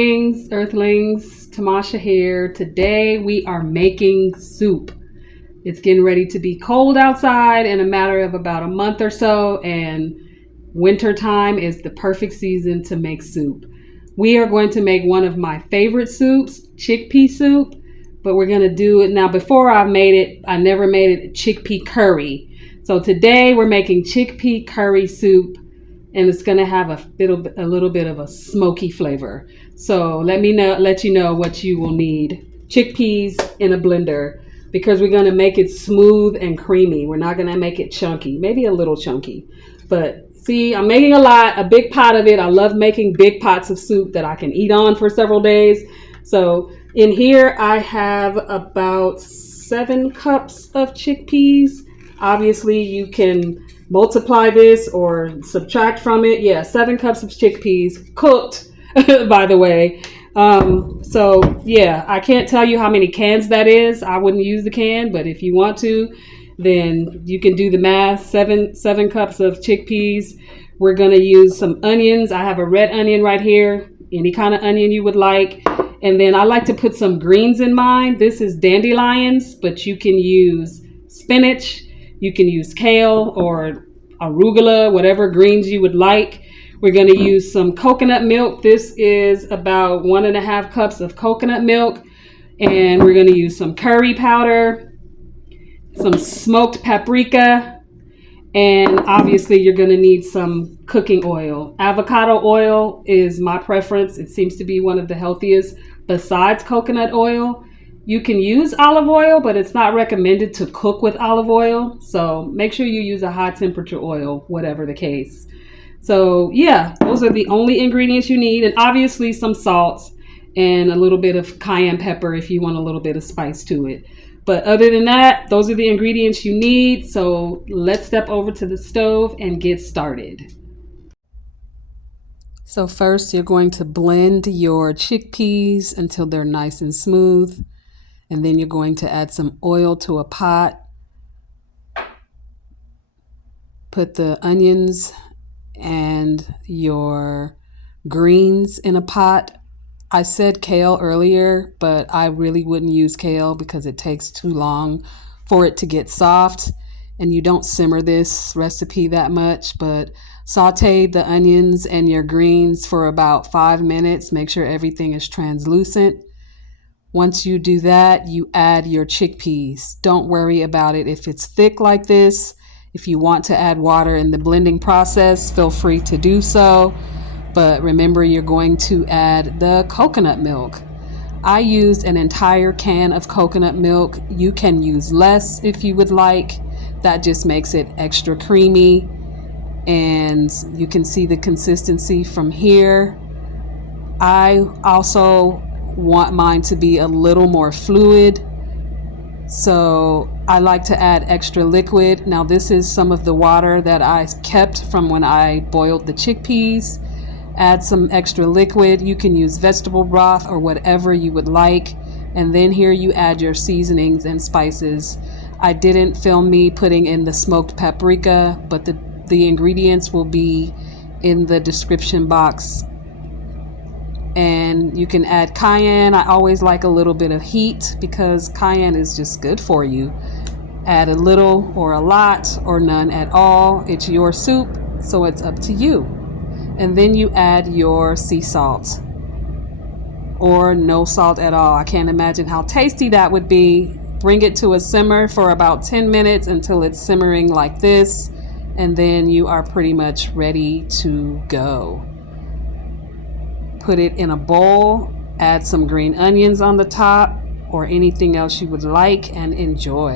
Greetings, Earthlings. Tamasha here. Today we are making soup. It's getting ready to be cold outside in a matter of about a month or so, and winter time is the perfect season to make soup. We are going to make one of my favorite soups, chickpea soup, but we're going to do it now. Before I never made it chickpea curry. So today we're making chickpea curry soup, and it's going to have a little bit of a smoky flavor. So let you know what you will need. Chickpeas in a blender, because we're going to make it smooth and creamy. We're not going to make it chunky, maybe a little chunky. But see, I'm making a big pot of it. I love making big pots of soup that I can eat on for several days. So in here I have about 7 cups of chickpeas. Obviously you can multiply this or subtract from it. Yeah, 7 cups of chickpeas cooked, by the way. So yeah, I can't tell you how many cans that is. I wouldn't use the can, but if you want to, then you can do the math. 7 cups of chickpeas. We're going to use some onions. I have a red onion right here, any kind of onion you would like. And then I like to put some greens in mine. This is dandelions, but you can use spinach. You can use kale or arugula, whatever greens you would like. We're going to use some coconut milk. This is about 1.5 cups of coconut milk. And we're going to use some curry powder, some smoked paprika, and obviously you're going to need some cooking oil. Avocado oil is my preference. It seems to be one of the healthiest besides coconut oil. You can use olive oil, but it's not recommended to cook with olive oil. So make sure you use a high temperature oil, whatever the case. So yeah, those are the only ingredients you need. And obviously some salt and a little bit of cayenne pepper if you want a little bit of spice to it. But other than that, those are the ingredients you need. So let's step over to the stove and get started. So first you're going to blend your chickpeas until they're nice and smooth. And then you're going to add some oil to a pot. Put the onions and your greens in a pot. I said kale earlier, but I really wouldn't use kale because it takes too long for it to get soft. And you don't simmer this recipe that much, but saute the onions and your greens for about 5 minutes. Make sure everything is translucent. Once you do that, you add your chickpeas. Don't worry about it if it's thick like this. If you want to add water in the blending process, feel free to do so. But remember, you're going to add the coconut milk. I used an entire can of coconut milk. You can use less if you would like. That just makes it extra creamy. And you can see the consistency from here. I also want mine to be a little more fluid, so I like to add extra liquid. Now this is some of the water that I kept from when I boiled the chickpeas. Add some extra liquid. You can use vegetable broth or whatever you would like, and then here you add your seasonings and spices. I didn't film me putting in the smoked paprika, but the ingredients will be in the description box. And you can add cayenne. I always like a little bit of heat because cayenne is just good for you. Add a little or a lot or none at all. It's your soup, so it's up to you. And then you add your sea salt or no salt at all. I can't imagine how tasty that would be. Bring it to a simmer for about 10 minutes until it's simmering like this, and then you are pretty much ready to go. Put it in a bowl, add some green onions on the top or anything else you would like, and enjoy.